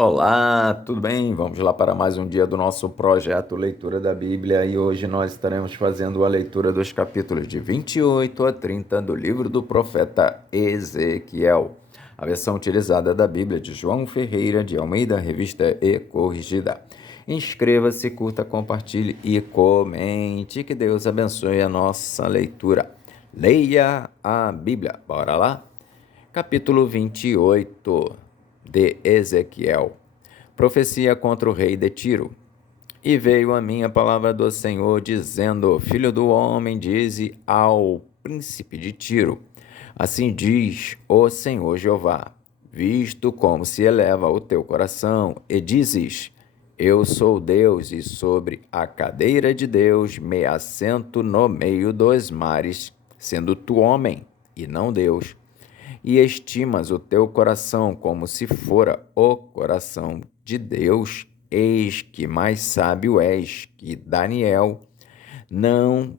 Olá, tudo bem? Vamos lá para mais um dia do nosso projeto Leitura da Bíblia e hoje nós estaremos fazendo a leitura dos capítulos de 28 a 30 do livro do profeta Ezequiel, a versão utilizada da Bíblia de João Ferreira de Almeida, revista e corrigida. Inscreva-se, curta, compartilhe e comente. Que Deus abençoe a nossa leitura. Leia a Bíblia. Bora lá? Capítulo 28 de Ezequiel. Profecia contra o rei de Tiro. E veio a mim a palavra do Senhor, dizendo: Filho do homem, dize ao príncipe de Tiro: Assim diz o Senhor Jeová, visto como se eleva o teu coração, e dizes: Eu sou Deus, e sobre a cadeira de Deus me assento no meio dos mares, sendo tu homem e não Deus, e estimas o teu coração como se fora o coração de Deus, eis que mais sábio és que Daniel. Não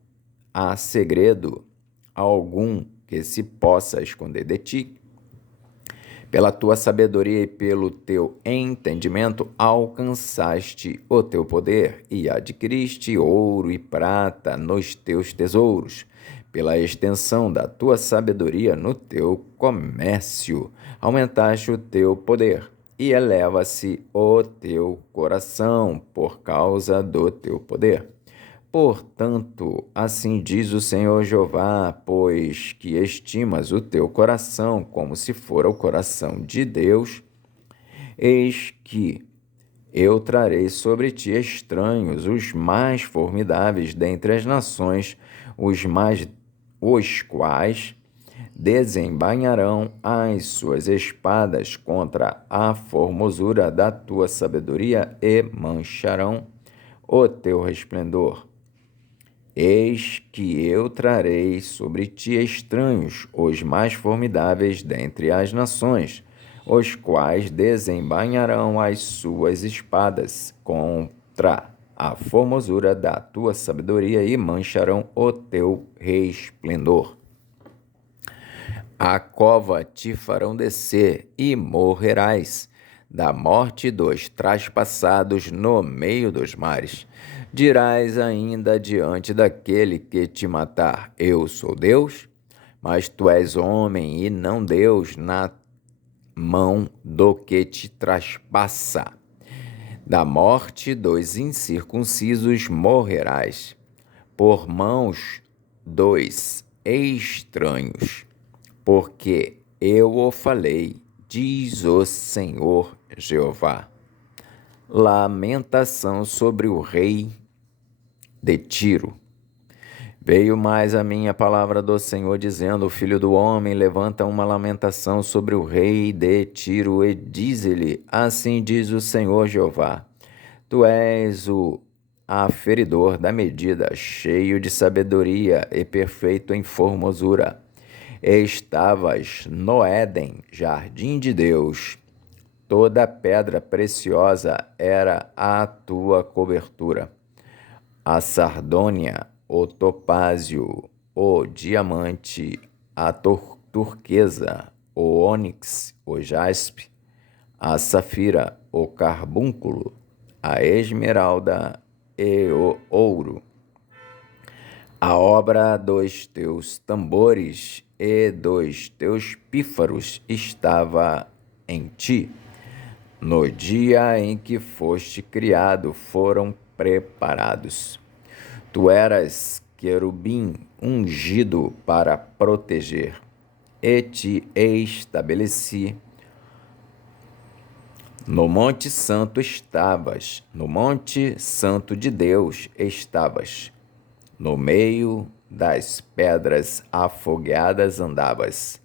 há segredo algum que se possa esconder de ti. Pela tua sabedoria e pelo teu entendimento alcançaste o teu poder e adquiriste ouro e prata nos teus tesouros. Pela extensão da tua sabedoria no teu comércio, aumentaste o teu poder e eleva-se o teu coração por causa do teu poder. Portanto, assim diz o Senhor Jeová, pois que estimas o teu coração como se fora o coração de Deus, eis que eu trarei sobre ti estranhos, os mais formidáveis dentre as nações, os quais desembainharão as suas espadas contra a formosura da tua sabedoria e mancharão o teu resplendor. Eis que eu trarei sobre ti estranhos, os mais formidáveis dentre as nações, os quais desembainharão as suas espadas contra a formosura da tua sabedoria e mancharão o teu resplendor. A cova te farão descer e morrerás da morte dos traspassados no meio dos mares. Dirás ainda diante daquele que te matar: Eu sou Deus? Mas tu és homem e não Deus na mão do que te traspassa. Da morte dos incircuncisos morrerás, por mãos dos estranhos, porque eu o falei, diz o Senhor Jeová. Lamentação sobre o rei de Tiro. Veio mais a mim a palavra do Senhor, dizendo: Filho do homem, levanta uma lamentação sobre o rei de Tiro e dize-lhe: Assim diz o Senhor Jeová: Tu és o aferidor da medida, cheio de sabedoria e perfeito em formosura. Estavas no Éden, jardim de Deus. Toda pedra preciosa era a tua cobertura. A sardônia, o topázio, o diamante, a turquesa, o ônix, o jaspe, a safira, o carbúnculo, a esmeralda e o ouro. A obra dos teus tambores e dos teus pífaros estava em ti. No dia em que foste criado, foram preparados. Tu eras querubim ungido para proteger, e te estabeleci. No Monte Santo estavas, no Monte Santo de Deus estavas. No meio das pedras afogueadas andavas.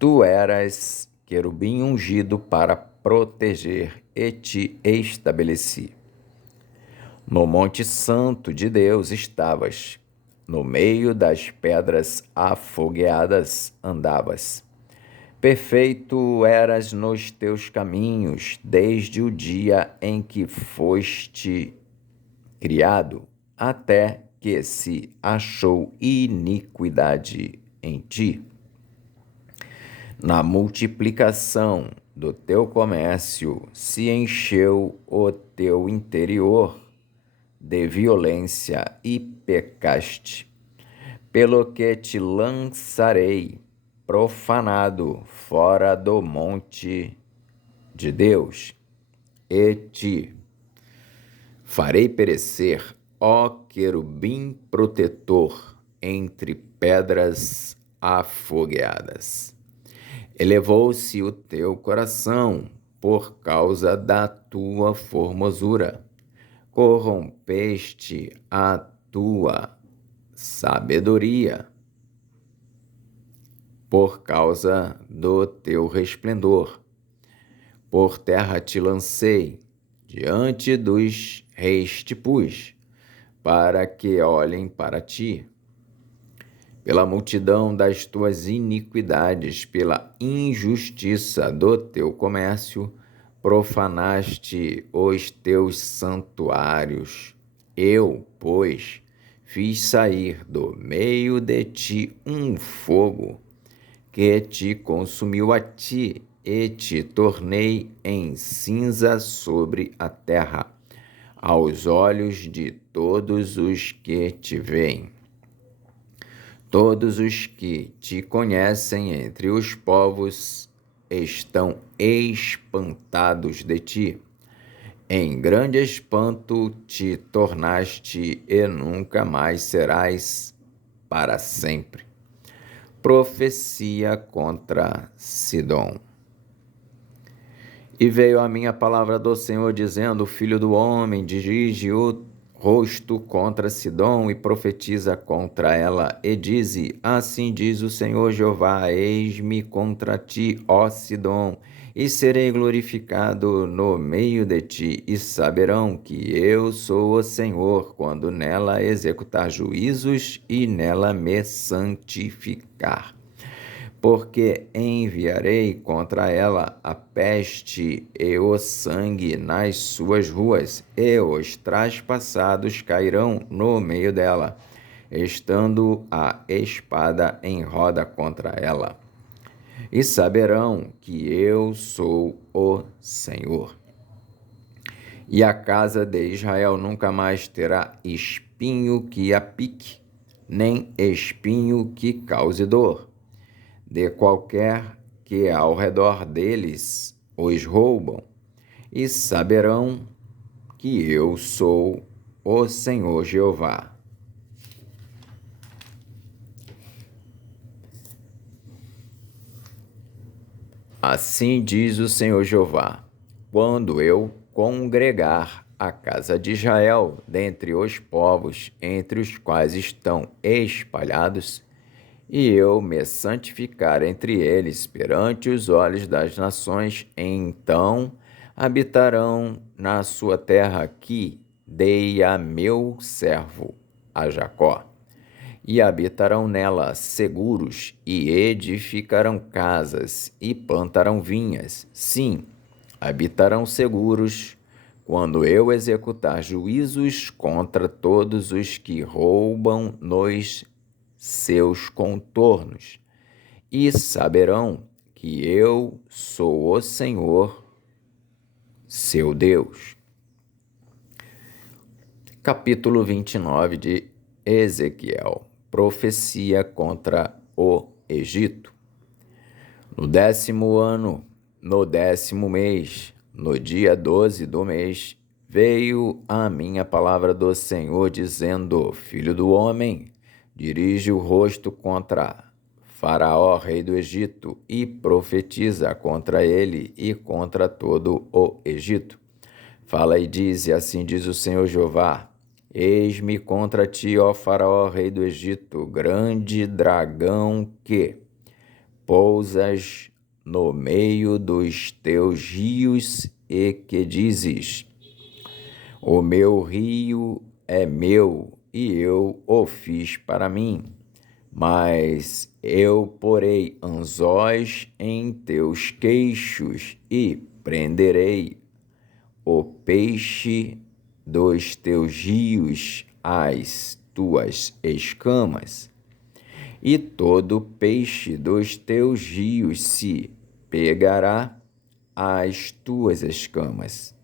Tu eras querubim ungido para proteger, e te estabeleci. No Monte Santo de Deus estavas. No meio das pedras afogueadas andavas. Perfeito eras nos teus caminhos, desde o dia em que foste criado, até que se achou iniquidade em ti. Na multiplicação do teu comércio se encheu o teu interior de violência e pecaste, pelo que te lançarei profanado fora do monte de Deus, e te farei perecer, ó querubim protetor, entre pedras afogueadas. Elevou-se o teu coração por causa da tua formosura, corrompeste a tua sabedoria por causa do teu resplendor. Por terra te lancei, diante dos reis te pus, para que olhem para ti. Pela multidão das tuas iniquidades, pela injustiça do teu comércio, profanaste os teus santuários. Eu, pois, fiz sair do meio de ti um fogo, que te consumiu a ti, e te tornei em cinza sobre a terra, aos olhos de todos os que te veem. Todos os que te conhecem entre os povos estão espantados de ti. Em grande espanto te tornaste e nunca mais serás para sempre. Profecia contra Sidom. E veio a minha palavra do Senhor, dizendo: Filho do homem, dirige o rosto contra Sidom e profetiza contra ela, e dize: Assim diz o Senhor Jeová: Eis-me contra ti, ó Sidom, e serei glorificado no meio de ti, e saberão que eu sou o Senhor, quando nela executar juízos e nela me santificar. Porque enviarei contra ela a peste e o sangue nas suas ruas, e os traspassados cairão no meio dela, estando a espada em roda contra ela. E saberão que eu sou o Senhor. E a casa de Israel nunca mais terá espinho que a pique, nem espinho que cause dor, de qualquer que ao redor deles os roubam, e saberão que eu sou o Senhor Jeová. Assim diz o Senhor Jeová: quando eu congregar a casa de Israel dentre os povos entre os quais estão espalhados, e eu me santificar entre eles perante os olhos das nações, então habitarão na sua terra que dei a meu servo, a Jacó, e habitarão nela seguros, e edificarão casas, e plantarão vinhas. Sim, habitarão seguros, quando eu executar juízos contra todos os que roubam nos seus contornos, e saberão que eu sou o Senhor, seu Deus. Capítulo 29 de Ezequiel. Profecia contra o Egito. No 10º ano, no 10º mês, no dia 12 do mês, veio a minha palavra do Senhor, dizendo: Filho do homem, dirige o rosto contra Faraó, rei do Egito, e profetiza contra ele e contra todo o Egito. Fala e dize: assim diz o Senhor Jeová: eis-me contra ti, ó Faraó, rei do Egito, grande dragão que pousas no meio dos teus rios e que dizes: o meu rio é meu e eu o fiz para mim, mas eu porei anzóis em teus queixos e prenderei o peixe dos teus rios às tuas escamas, e todo peixe dos teus rios se pegará as tuas escamas,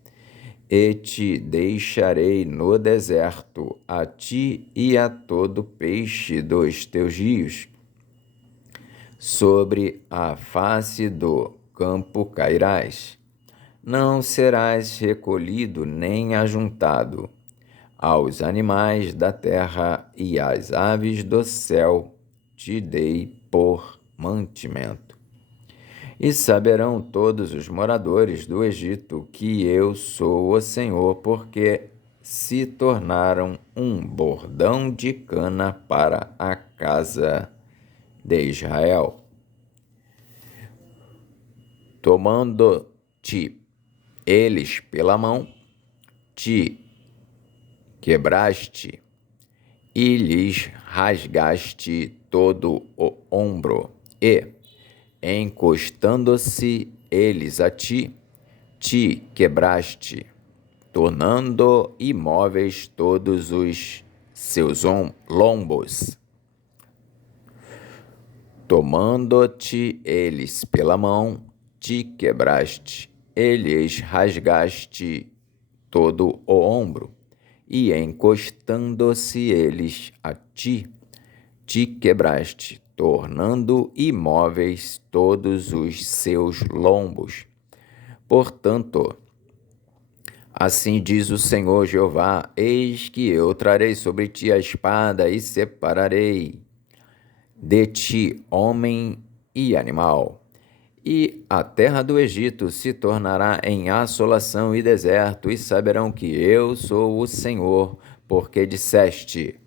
e te deixarei no deserto, a ti e a todo peixe dos teus rios. Sobre a face do campo cairás, não serás recolhido nem ajuntado. Aos animais da terra e às aves do céu te dei por mantimento. E saberão todos os moradores do Egito que eu sou o Senhor, porque se tornaram um bordão de cana para a casa de Israel. Tomando-te eles pela mão, te quebraste e lhes rasgaste todo o ombro, e, encostando-se eles a ti, te quebraste, tornando imóveis todos os seus lombos. Tomando-te eles pela mão, te quebraste, e lhes rasgaste todo o ombro, e encostando-se eles a ti, te quebraste, tornando imóveis todos os seus lombos. Portanto, assim diz o Senhor Jeová: eis que eu trarei sobre ti a espada e separarei de ti homem e animal. E a terra do Egito se tornará em assolação e deserto, e saberão que eu sou o Senhor, porque disseste: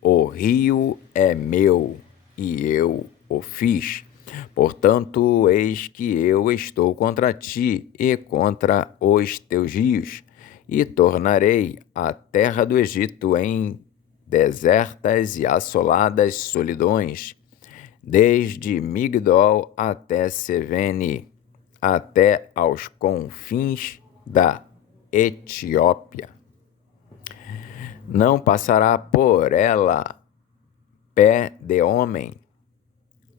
o rio é meu, e eu o fiz. Portanto, eis que eu estou contra ti e contra os teus rios, e tornarei a terra do Egito em desertas e assoladas solidões, desde Migdol até Sevene, até aos confins da Etiópia. Não passará por ela pé de homem,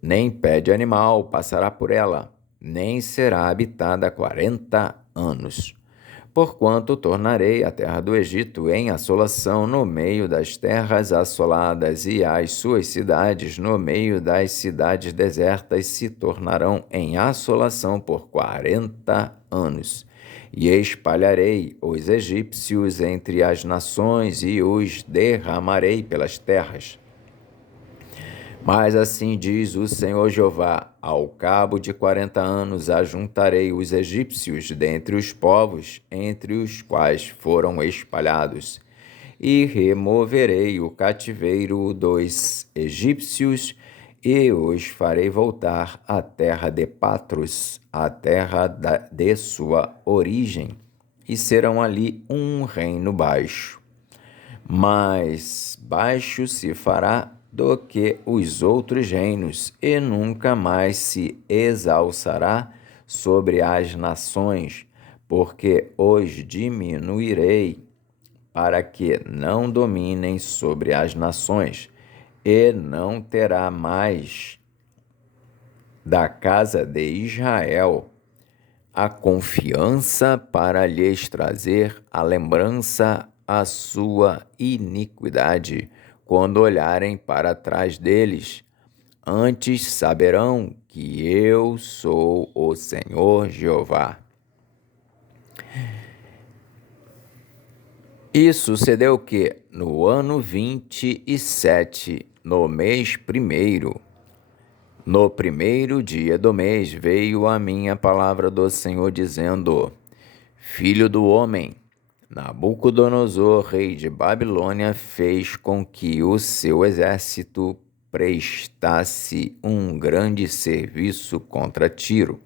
nem pé de animal passará por ela, nem será habitada 40 anos. Porquanto tornarei a terra do Egito em assolação no meio das terras assoladas, e as suas cidades no meio das cidades desertas se tornarão em assolação por 40 anos. E espalharei os egípcios entre as nações e os derramarei pelas terras. Mas assim diz o Senhor Jeová: ao cabo de 40 anos ajuntarei os egípcios dentre os povos entre os quais foram espalhados, e removerei o cativeiro dos egípcios, e os farei voltar à terra de Patros, à terra de sua origem, e serão ali um reino baixo. Mais baixo se fará do que os outros reinos, e nunca mais se exalçará sobre as nações, porque os diminuirei, para que não dominem sobre as nações, e não terá mais da casa de Israel a confiança para lhes trazer a lembrança a sua iniquidade, quando olharem para trás deles. Antes saberão que eu sou o Senhor Jeová. E sucedeu que, no ano 27, no mês primeiro, no primeiro dia do mês, veio a minha palavra do Senhor, dizendo: Filho do homem, Nabucodonosor, rei de Babilônia, fez com que o seu exército prestasse um grande serviço contra Tiro.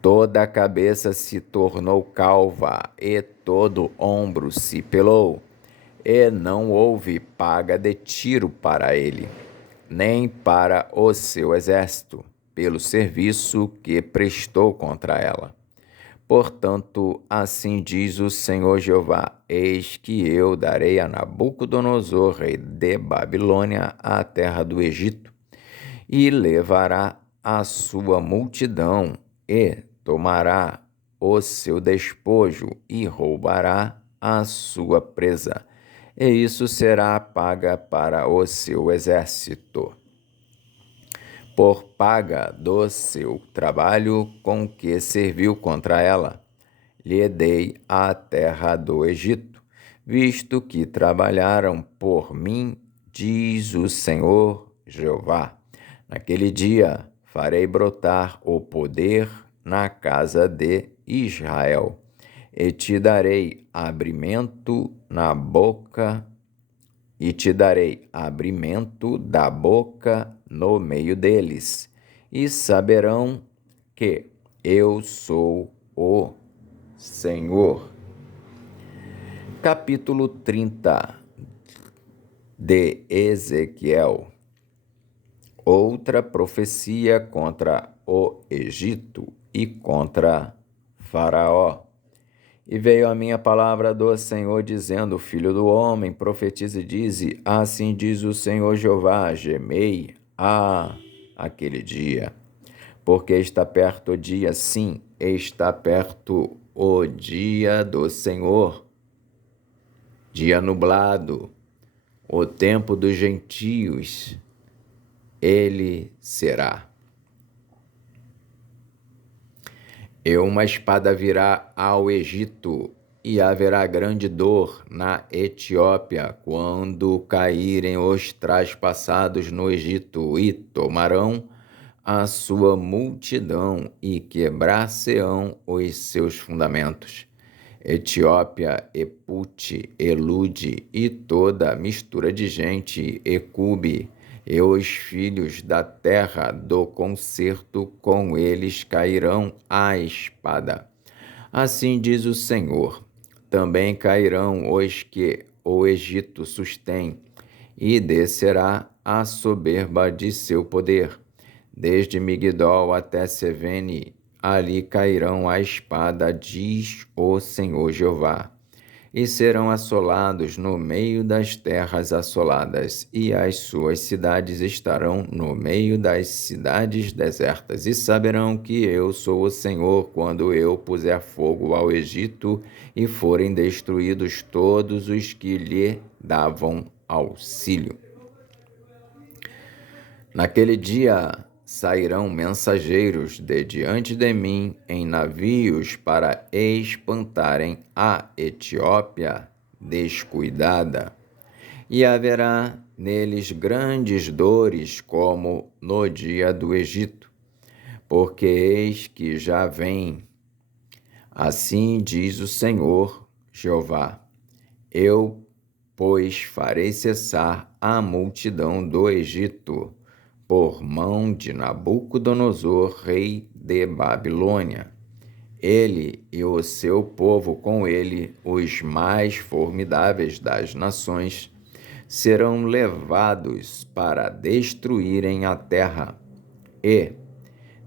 Toda a cabeça se tornou calva, e todo ombro se pelou, e não houve paga de Tiro para ele, nem para o seu exército, pelo serviço que prestou contra ela. Portanto, assim diz o Senhor Jeová: eis que eu darei a Nabucodonosor, rei de Babilônia, a terra do Egito, e levará a sua multidão, e tomará o seu despojo e roubará a sua presa, e isso será paga para o seu exército, por paga do seu trabalho com que serviu contra ela. Lhe dei a terra do Egito, visto que trabalharam por mim, diz o Senhor Jeová. Naquele dia farei brotar o poder na casa de Israel, e te darei abrimento na boca, e te darei abrimento da boca no meio deles, e saberão que eu sou o Senhor. Capítulo 30 de Ezequiel. Outra profecia contra o Egito e contra Faraó. E veio a minha palavra do Senhor, dizendo: Filho do homem, profetiza e dize: assim diz o Senhor Jeová, gemei aquele dia, porque está perto o dia, sim, está perto o dia do Senhor, dia nublado, o tempo dos gentios, ele será. E uma espada virá ao Egito, e haverá grande dor na Etiópia, quando caírem os traspassados no Egito, e tomarão a sua multidão, e quebrar-se-ão os seus fundamentos. Etiópia, Epute, Elude, e toda a mistura de gente, Ecube, e os filhos da terra do concerto com eles cairão à espada. Assim diz o Senhor: também cairão os que o Egito sustém, e descerá a soberba de seu poder. Desde Migdol até Sevene, ali cairão a espada, diz o Senhor Jeová. E serão assolados no meio das terras assoladas, e as suas cidades estarão no meio das cidades desertas. E saberão que eu sou o Senhor, quando eu puser fogo ao Egito, e forem destruídos todos os que lhe davam auxílio. Naquele dia sairão mensageiros de diante de mim em navios para espantarem a Etiópia descuidada, e haverá neles grandes dores como no dia do Egito, porque eis que já vem, assim diz o Senhor Jeová. Eu, pois, farei cessar a multidão do Egito, por mão de Nabucodonosor, rei de Babilônia. Ele e o seu povo com ele, os mais formidáveis das nações, serão levados para destruírem a terra, e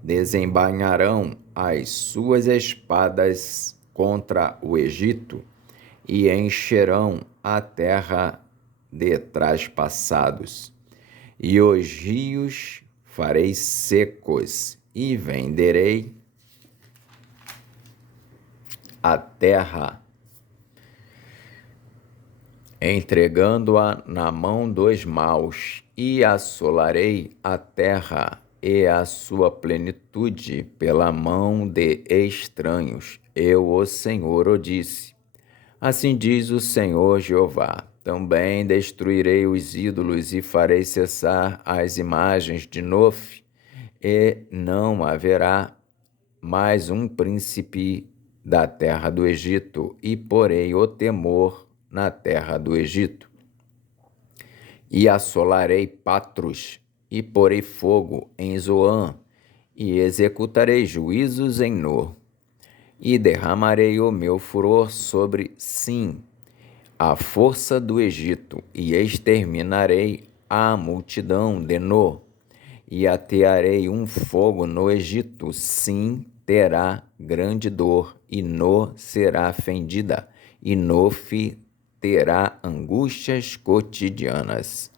desembainharão as suas espadas contra o Egito, e encherão a terra de traspassados. E os rios farei secos, e venderei a terra, entregando-a na mão dos maus, e assolarei a terra e a sua plenitude pela mão de estranhos. Eu, o Senhor, o disse. Assim diz o Senhor Jeová. Também destruirei os ídolos e farei cessar as imagens de Nof, e não haverá mais um príncipe da terra do Egito, e porei o temor na terra do Egito. E assolarei Patros, e porei fogo em Zoã, e executarei juízos em No, e derramarei o meu furor sobre Sim, a força do Egito, e exterminarei a multidão de No, e atearei um fogo no Egito. Sim, terá grande dor, e No será fendida, e Nof terá angústias cotidianas.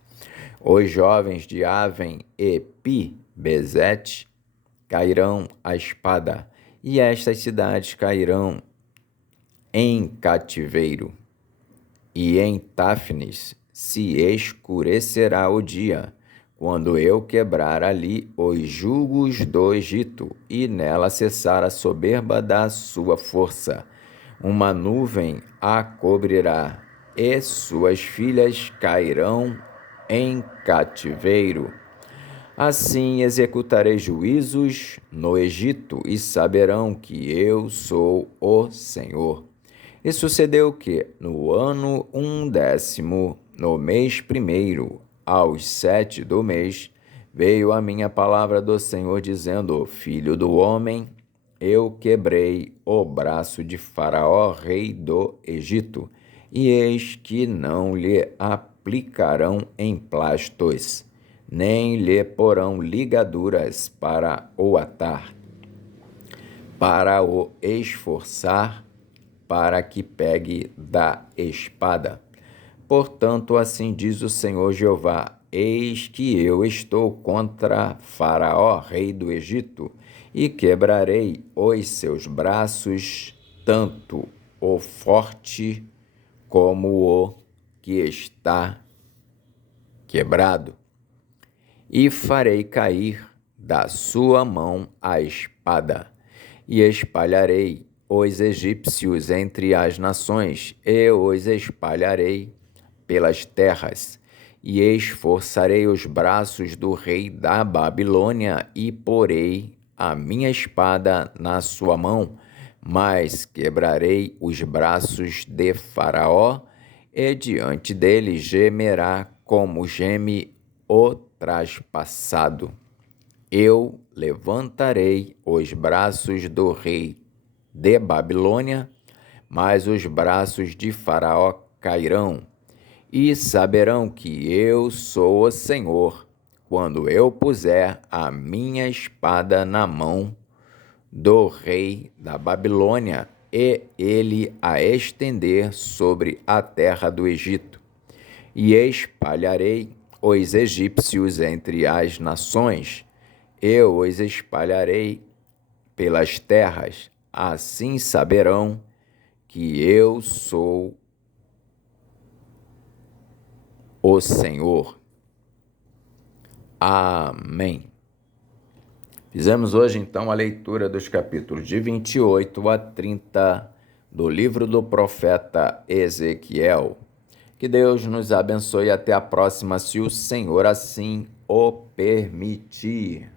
Os jovens de Aven e Pi Bezete cairão à espada, e estas cidades cairão em cativeiro, e em Táfnis se escurecerá o dia, quando eu quebrar ali os jugos do Egito, e nela cessar a soberba da sua força. Uma nuvem a cobrirá, e suas filhas cairão em cativeiro. Assim executarei juízos no Egito, e saberão que eu sou o Senhor. E sucedeu que, no ano 11º, no mês 1º, aos 7 do mês, veio a minha palavra do Senhor, dizendo: Filho do homem, eu quebrei o braço de Faraó, rei do Egito, e eis que não lhe aplicarão emplastos, nem lhe porão ligaduras para o atar, para o esforçar, para que pegue da espada. Portanto, assim diz o Senhor Jeová: eis que eu estou contra Faraó, rei do Egito, e quebrarei os seus braços, tanto o forte como o que está quebrado, e farei cair da sua mão a espada, e espalharei os egípcios entre as nações, e os espalharei pelas terras, e esforçarei os braços do rei da Babilônia, e porei a minha espada na sua mão, mas quebrarei os braços de Faraó, e diante dele gemerá como geme o traspassado. Eu levantarei os braços do rei de Babilônia, mas os braços de Faraó cairão, e saberão que eu sou o Senhor, quando eu puser a minha espada na mão do rei da Babilônia, e ele a estender sobre a terra do Egito. E espalharei os egípcios entre as nações, eu os espalharei pelas terras, assim saberão que eu sou o Senhor. Amém. Fizemos hoje, então, a leitura dos capítulos de 28 a 30 do livro do profeta Ezequiel. Que Deus nos abençoe e até a próxima, se o Senhor assim o permitir.